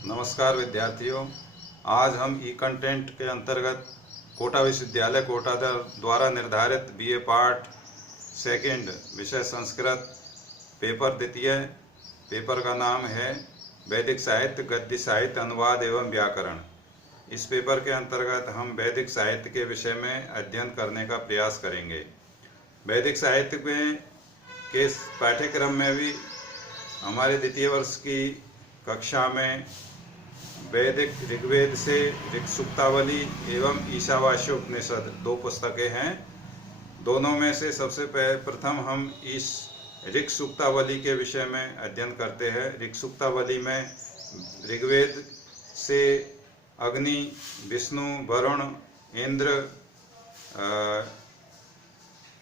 नमस्कार विद्यार्थियों। आज हम ई कंटेंट के अंतर्गत कोटा विश्वविद्यालय कोटा द्वारा निर्धारित बीए पार्ट सेकंड विषय संस्कृत पेपर द्वितीय पेपर का नाम है वैदिक साहित्य गद्य साहित्य अनुवाद एवं व्याकरण। इस पेपर के अंतर्गत हम वैदिक साहित्य के विषय में अध्ययन करने का प्रयास करेंगे। वैदिक साहित्य में के पाठ्यक्रम में भी हमारे द्वितीय वर्ष की कक्षा में वैदिक ऋग्वेद से ऋक् सूक्तावली एवं ईशावास्य उपनिषद दो पुस्तकें हैं। दोनों में से सबसे प्रथम हम इस ऋक् सूक्तावली के विषय में अध्ययन करते हैं। ऋक् सूक्तावली में ऋग्वेद से अग्नि, विष्णु, वरुण, इंद्र,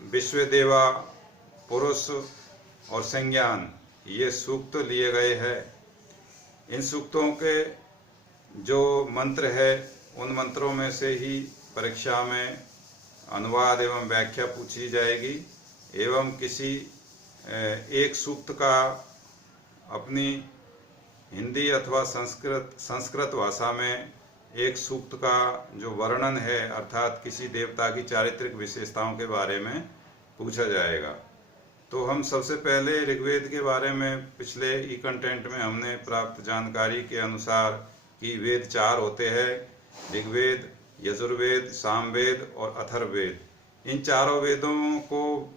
विश्वदेवा, पुरुष और संज्ञान ये सूक्त लिए गए हैं। इन सूक्तों के जो मंत्र है उन मंत्रों में से ही परीक्षा में अनुवाद एवं व्याख्या पूछी जाएगी एवं किसी एक सूक्त का अपनी हिंदी अथवा संस्कृत भाषा में एक सूक्त का जो वर्णन है अर्थात किसी देवता की चारित्रिक विशेषताओं के बारे में पूछा जाएगा। तो हम सबसे पहले ऋग्वेद के बारे में पिछले ई कंटेंट में हमने प्राप्त जानकारी के अनुसार कि वेद 4 होते हैं, ऋग्वेद, यजुर्वेद, सामवेद और अथर्ववेद। इन चारों वेदों को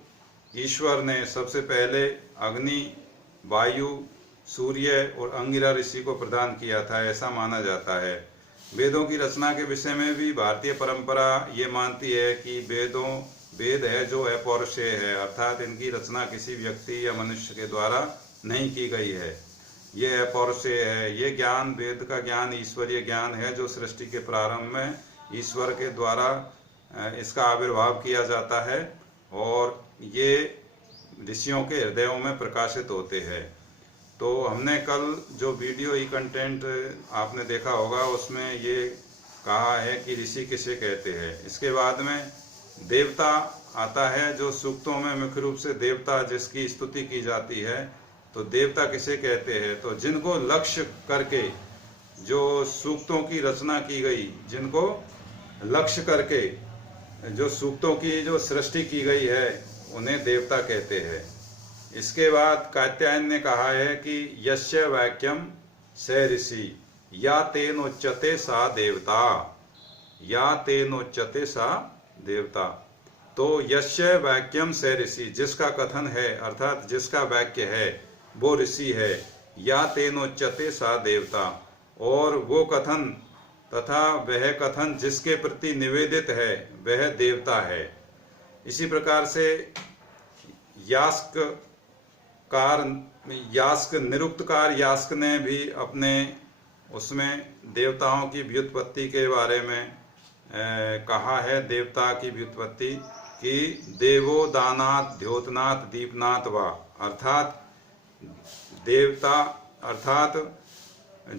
ईश्वर ने सबसे पहले अग्नि, वायु, सूर्य और अंगिरा ऋषि को प्रदान किया था, ऐसा माना जाता है। वेदों की रचना के विषय में भी भारतीय परंपरा ये मानती है कि वेद है जो अपौरुषेय है, अर्थात इनकी रचना किसी व्यक्ति या मनुष्य के द्वारा नहीं की गई है, ये अपौरुषेय है। ये ज्ञान, वेद का ज्ञान ईश्वरीय ज्ञान है जो सृष्टि के प्रारंभ में ईश्वर के द्वारा इसका आविर्भाव किया जाता है और ये ऋषियों के हृदयों में प्रकाशित होते हैं। तो हमने कल जो वीडियो ई कंटेंट आपने देखा होगा उसमें ये कहा है कि ऋषि किसे कहते हैं। इसके बाद में देवता आता है, जो सूक्तों में मुख्य रूप से देवता जिसकी स्तुति की जाती है, तो देवता किसे कहते हैं। तो जिनको लक्ष्य करके जो सूक्तों की रचना की गई, जिनको लक्ष्य करके जो सूक्तों की जो सृष्टि की गई है उन्हें देवता कहते हैं। इसके बाद कात्यायन ने कहा है कि यस्य वाक्यम स ऋषि या तेनोच्यते सा देवता, या तेनोच्यते सा देवता। तो यस्य वाक्यम स ऋषि, जिसका कथन है अर्थात जिसका वाक्य है वो ऋषि है, या तेनोच्यते सा देवता, और वो कथन तथा वह कथन जिसके प्रति निवेदित है वह देवता है। इसी प्रकार से यास्क निरुक्तकार यास्क ने भी अपने उसमें देवताओं की व्युत्पत्ति के बारे में कहा है। देवता की व्युत्पत्ति कि देवो दानात् द्योतनात् दीपनात् वा, अर्थात देवता अर्थात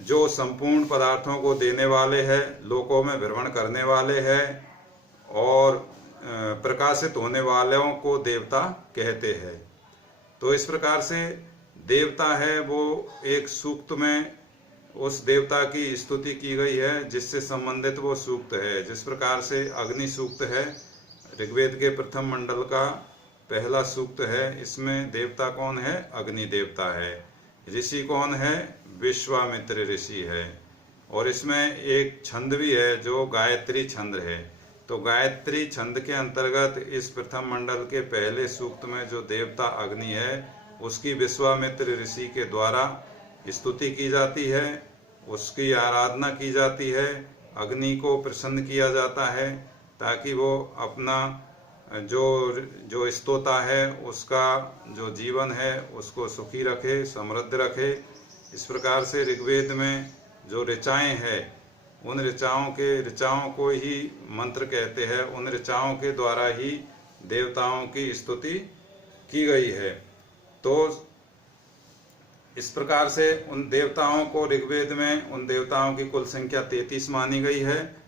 जो संपूर्ण पदार्थों को देने वाले हैं, लोकों में भ्रमण करने वाले हैं और प्रकाशित होने वालों को देवता कहते हैं। तो इस प्रकार से देवता है वो एक सूक्त में उस देवता की स्तुति की गई है जिससे संबंधित वो सूक्त है। जिस प्रकार से अग्नि सूक्त है, ऋग्वेद के प्रथम मंडल का पहला सूक्त है, इसमें देवता कौन है? अग्नि देवता है। ऋषि कौन है? विश्वामित्र ऋषि है। और इसमें एक छंद भी है जो गायत्री छंद है। तो गायत्री छंद के अंतर्गत इस प्रथम मंडल के पहले सूक्त में जो देवता अग्नि है उसकी विश्वामित्र ऋषि के द्वारा स्तुति की जाती है, उसकी आराधना की जाती है, अग्नि को प्रसन्न किया जाता है ताकि वो अपना जो स्तोता है उसका जो जीवन है उसको सुखी रखे, समृद्ध रखे। इस प्रकार से ऋग्वेद में जो ऋचाएं हैं उन ऋचाओं को ही मंत्र कहते हैं। उन ऋचाओं के द्वारा ही देवताओं की स्तुति की गई है। तो इस प्रकार से उन देवताओं को ऋग्वेद में उन देवताओं की कुल संख्या 33 मानी गई है।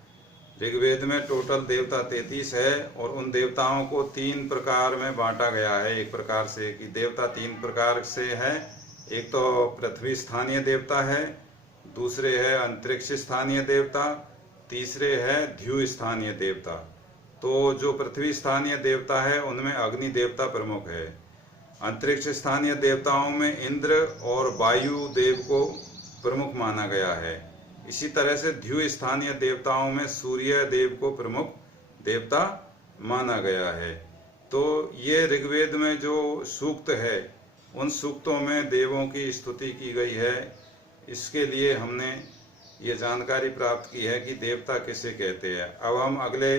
ऋग्वेद में टोटल देवता 33 है और उन देवताओं को 3 प्रकार में बांटा गया है। एक प्रकार से कि देवता 3 प्रकार से है। एक तो पृथ्वी स्थानीय देवता है, दूसरे है अंतरिक्ष स्थानीय देवता, तीसरे है द्यु स्थानीय देवता। तो जो पृथ्वी स्थानीय देवता है उनमें अग्नि देवता प्रमुख है। अंतरिक्ष स्थानीय देवताओं में इंद्र और वायु देव को प्रमुख माना गया है। इसी तरह से द्यु स्थानीय देवताओं में सूर्य देव को प्रमुख देवता माना गया है। तो ये ऋग्वेद में जो सूक्त है उन सूक्तों में देवों की स्तुति की गई है। इसके लिए हमने ये जानकारी प्राप्त की है कि देवता किसे कहते हैं। अब हम अगले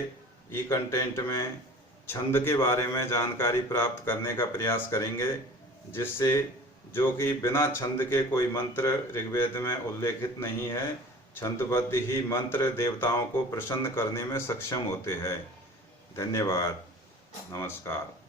ई कंटेंट में छंद के बारे में जानकारी प्राप्त करने का प्रयास करेंगे, जिससे जो कि बिना छंद के कोई मंत्र ऋग्वेद में उल्लेखित नहीं है। छंदबद्ध ही मंत्र देवताओं को प्रसन्न करने में सक्षम होते हैं। धन्यवाद। नमस्कार।